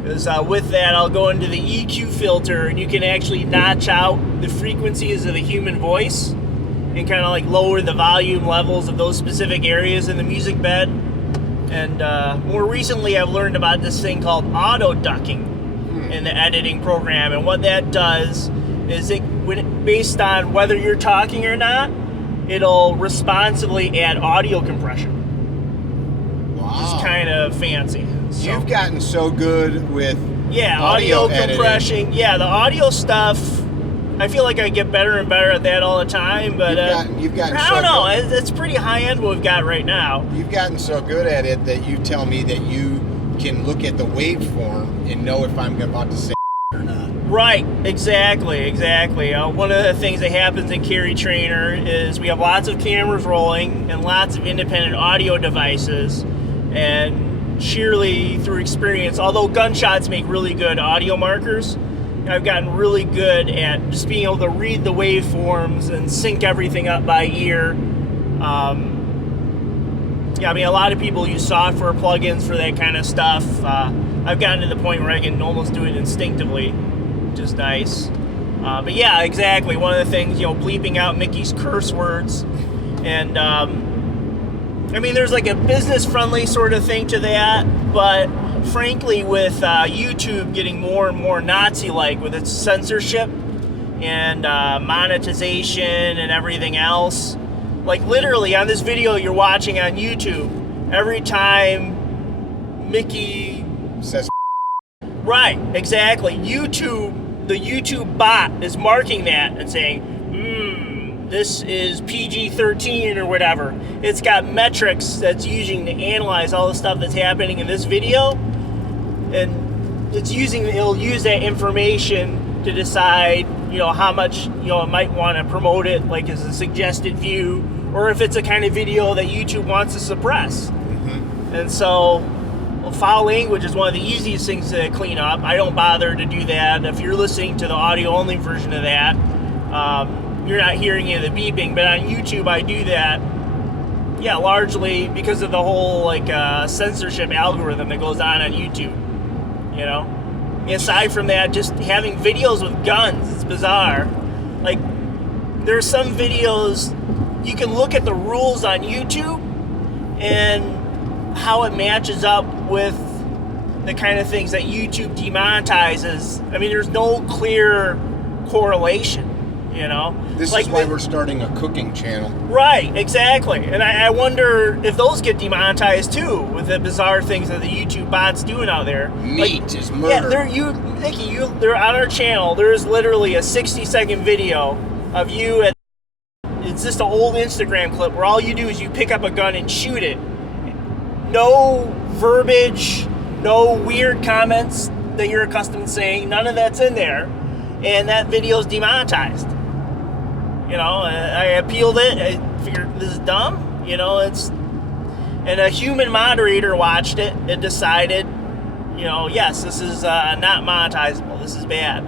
Because with that, I'll go into the EQ filter, and you can actually notch out the frequencies of the human voice and kind of lower the volume levels of those specific areas in the music bed. And more recently, I've learned about this thing called auto ducking in the editing program, and what that does is based on whether you're talking or not, it'll responsively add audio compression. Wow. Which is kind of fancy. So, you've gotten so good with audio compression. Editing. Yeah, the audio stuff, I feel like I get better and better at that all the time, but you've gotten I don't know, it's pretty high end what we've got right now. You've gotten so good at it that you tell me that you can look at the waveform and know if I'm about to say or not. Right, exactly. One of the things that happens in CarryTrainer is we have lots of cameras rolling and lots of independent audio devices, and sheerly through experience, although gunshots make really good audio markers, I've gotten really good at just being able to read the waveforms and sync everything up by ear. Yeah, I mean, a lot of people use software plugins for that kind of stuff. I've gotten to the point where I can almost do it instinctively, which is nice. But yeah, exactly. One of the things, bleeping out Mickey's curse words. And, I mean, there's a business-friendly sort of thing to that. But frankly, with YouTube getting more and more Nazi-like with its censorship and monetization and everything else, literally on this video you're watching on YouTube, every time Mickey says right, exactly, the YouTube bot is marking that and saying, this is PG-13 or whatever. It's got metrics that's using to analyze all the stuff that's happening in this video, and it'll use that information to decide, how much, it might want to promote it, like as a suggested view, or if it's a kind of video that YouTube wants to suppress. Mm-hmm. And so, foul language is one of the easiest things to clean up. I don't bother to do that. If you're listening to the audio-only version of that, you're not hearing any of the beeping. But on YouTube, I do that, largely because of the whole censorship algorithm that goes on YouTube. Aside from that, just having videos with guns, it's bizarre. Like, there's some videos, you can look at the rules on YouTube and how it matches up with the kind of things that YouTube demonetizes. I mean, there's no clear correlation, This is why we're starting a cooking channel. Right, exactly. And I wonder if those get demonetized too, with the bizarre things that the YouTube bot's doing out there. Meat is murder. Yeah, they're on our channel. There is literally a 60-second video of you at. It's just an old Instagram clip where all you do is you pick up a gun and shoot it. No verbiage, no weird comments that you're accustomed to saying. None of that's in there, and that video's demonetized. I appealed it. I figured this is dumb. And a human moderator watched it and decided, yes, this is not monetizable. This is bad.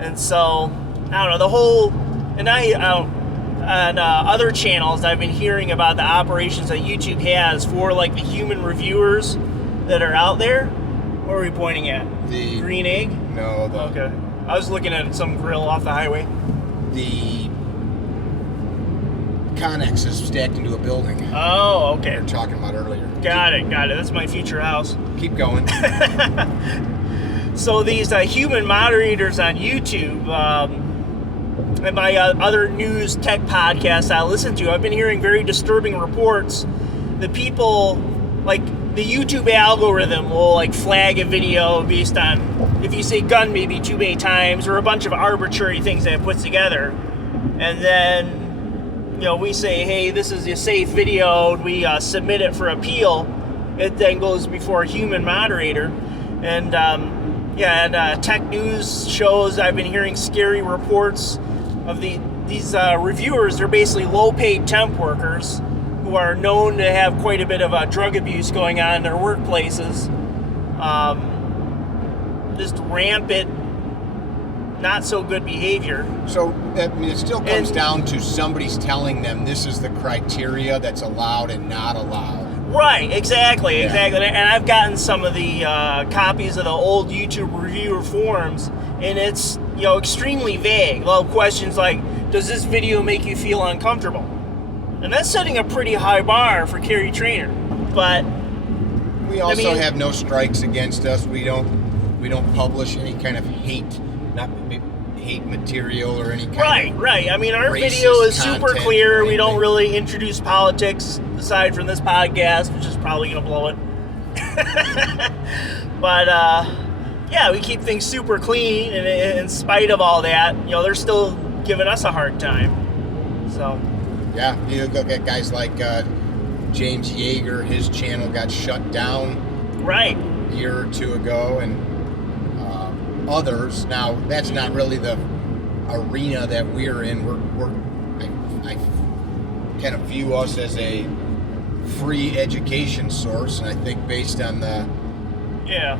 And so, I don't know, the whole, and on other channels, I've been hearing about the operations that YouTube has for the human reviewers that are out there. What are we pointing at? The green egg? No. Okay. I was looking at some grill off the highway. The Connex is stacked into a building. Oh, okay. We were talking about earlier. Got it. That's my future house. Keep going. So these human moderators on YouTube, and my other news tech podcasts I listen to, I've been hearing very disturbing reports. The people, the YouTube algorithm will flag a video based on if you say gun maybe too many times or a bunch of arbitrary things that it puts together. And then, we say, hey, this is a safe video, and we submit it for appeal. It then goes before a human moderator. And, tech news shows, I've been hearing scary reports of these reviewers. They're basically low-paid temp workers who are known to have quite a bit of drug abuse going on in their workplaces. Just rampant, not so good behavior. So, it still comes down to somebody's telling them this is the criteria that's allowed and not allowed. Right, exactly. And I've gotten some of the copies of the old YouTube reviewer forums, and it's, extremely vague. A lot of questions like, does this video make you feel uncomfortable? And that's setting a pretty high bar for Carry Trainer. But we also have no strikes against us. We don't publish any kind of hate material or any kind of right. I mean, our racist video is super clear. We don't really introduce politics aside from this podcast, which is probably going to blow it. But we keep things super clean, and in spite of all that, they're still giving us a hard time. So you look at guys like James Yeager. His channel got shut down a year or two ago, and others. Now, that's not really the arena that we're in. I kind of view us as a free education source, and I think based on the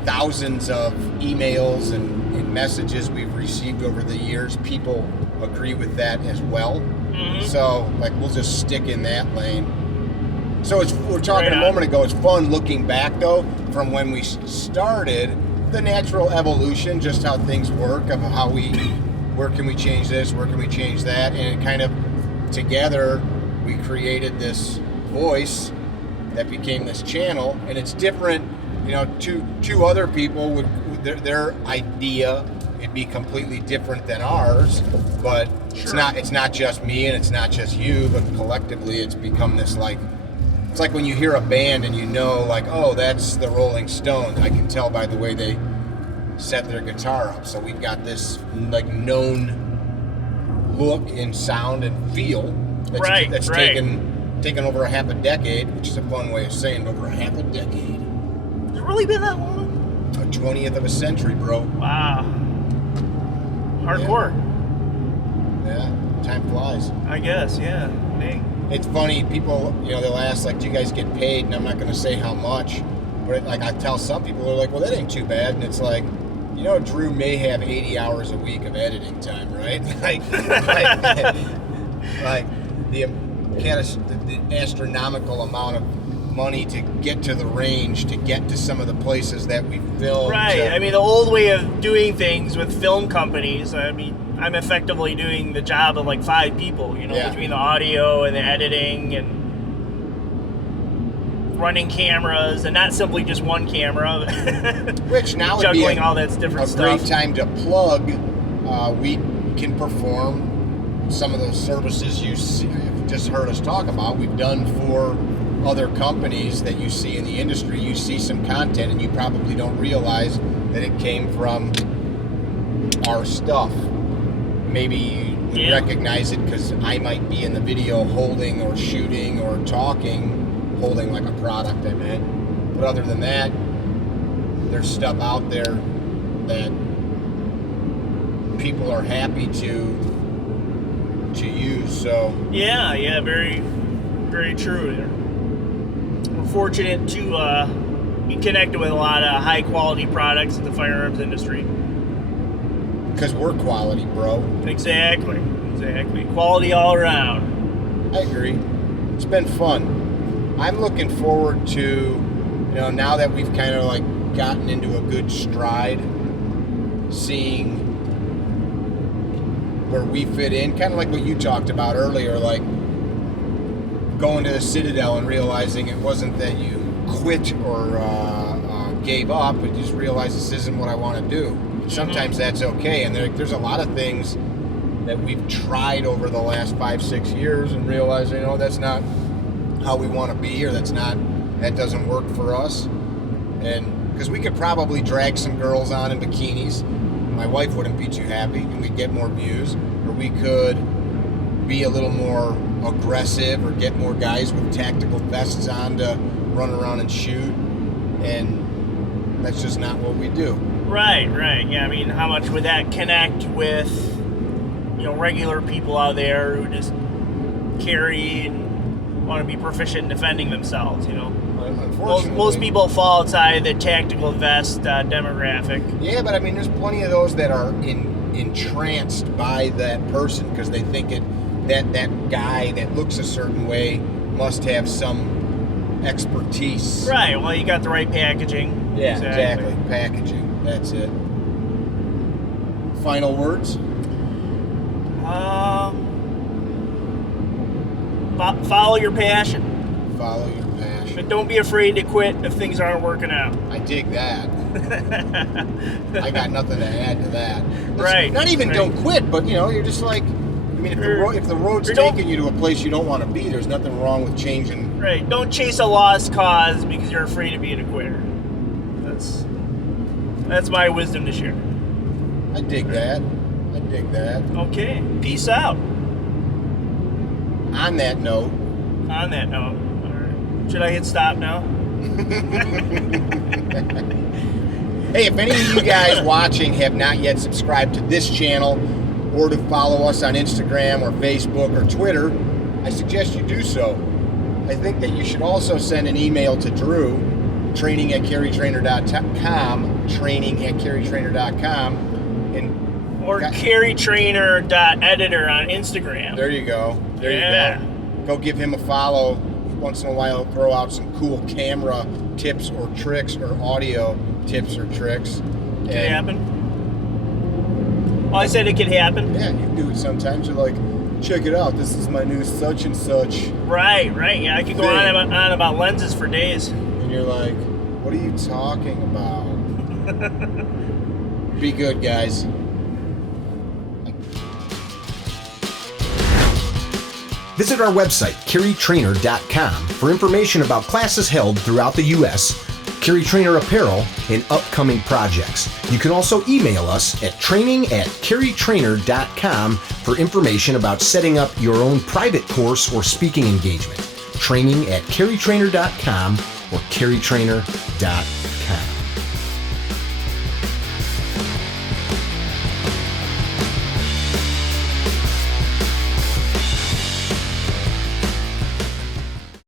thousands of emails and messages we've received over the years, people agree with that as well. Mm-hmm. So, we'll just stick in that lane. So, we're talking a moment ago, it's fun looking back, though, from when we started, the natural evolution, just how things work, of how where can we change this, where can we change that, and it kind of, together, we created this voice that became this channel, and it's different, two other people would, their idea, it'd be completely different than ours, but it's not just me and it's not just you, but collectively it's become this it's like when you hear a band and oh, that's the Rolling Stones. I can tell by the way they set their guitar up. So we've got this known look and sound and feel that's taken over a half a decade, which is a fun way of saying over a half a decade. Has it really been that long? A 20th of a century, bro. Wow. Hardcore. Yeah, time flies. I guess, yeah. Dang. It's funny, people, they'll ask, like, do you guys get paid? And I'm not going to say how much, but like I tell some people, they're like, well, that ain't too bad. And it's like, Drew may have 80 hours a week of editing time, right? like the astronomical amount of money to get to the range, to get to some of the places that we filmed. Right. I mean, the old way of doing things with film companies, I mean, I'm effectively doing the job of like 5 people, between the audio and the editing and running cameras, and not simply just one camera. Which now would juggling be all that different stuff. Great time to plug. We can perform some of those services you just heard us talk about. We've done for other companies that you see in the industry. You see some content and you probably don't realize that it came from our stuff. Maybe you recognize it because I might be in the video holding or shooting or talking, holding like a product, I meant. But other than that, there's stuff out there that people are happy to use. So yeah, very, very true. We're fortunate to be connected with a lot of high quality products in the firearms industry. Because we're quality, bro. Exactly. Quality all around. I agree. It's been fun. I'm looking forward to, now that we've kind of like gotten into a good stride, seeing where we fit in, kind of like what you talked about earlier, like going to the Citadel and realizing it wasn't that you quit or gave up, but just realized this isn't what I want to do. Sometimes that's okay, and there's a lot of things that we've tried over the last 5-6 years and realized, that's not how we want to be, or that doesn't work for us. And because we could probably drag some girls on in bikinis, my wife wouldn't be too happy, and we'd get more views. Or we could be a little more aggressive, or get more guys with tactical vests on to run around and shoot, and that's just not what we do. Right. Yeah, I mean, how much would that connect with, regular people out there who just carry and want to be proficient in defending themselves, Unfortunately, most people fall outside the tactical vest demographic. Yeah, but I mean, there's plenty of those that are entranced by that person because they think that guy that looks a certain way must have some expertise. Right. Well, you got the right packaging. Yeah, exactly. Packaging. That's it. Final words? Follow your passion. Follow your passion. But don't be afraid to quit if things aren't working out. I dig that. I got nothing to add to that. Right. Not even don't quit, but you're just like, I mean, if the road's taking you to a place you don't want to be, there's nothing wrong with changing. Right. Don't chase a lost cause because you're afraid of being a quitter. That's my wisdom to share. I dig that. Okay. Peace out. On that note. All right. Should I hit stop now? Hey, if any of you guys watching have not yet subscribed to this channel or to follow us on Instagram or Facebook or Twitter, I suggest you do so. I think that you should also send an email to Drew, training@CarryTrainer.com, or CarryTrainer.Editor on Instagram. There you go. You go. Go give him a follow. Once in a while, throw out some cool camera tips or tricks, or audio tips or tricks. Can it happen? Oh, I said it could happen. Yeah, you do it sometimes. You're like, check it out. This is my new such and such. Right. Yeah, I could go on about lenses for days. And you're like, what are you talking about? Be good, guys. Visit our website, CarryTrainer.com, for information about classes held throughout the U.S., Carry Trainer apparel, and upcoming projects. You can also email us at training@CarryTrainer.com for information about setting up your own private course or speaking engagement. Training@CarryTrainer.com or CarryTrainer.Editor.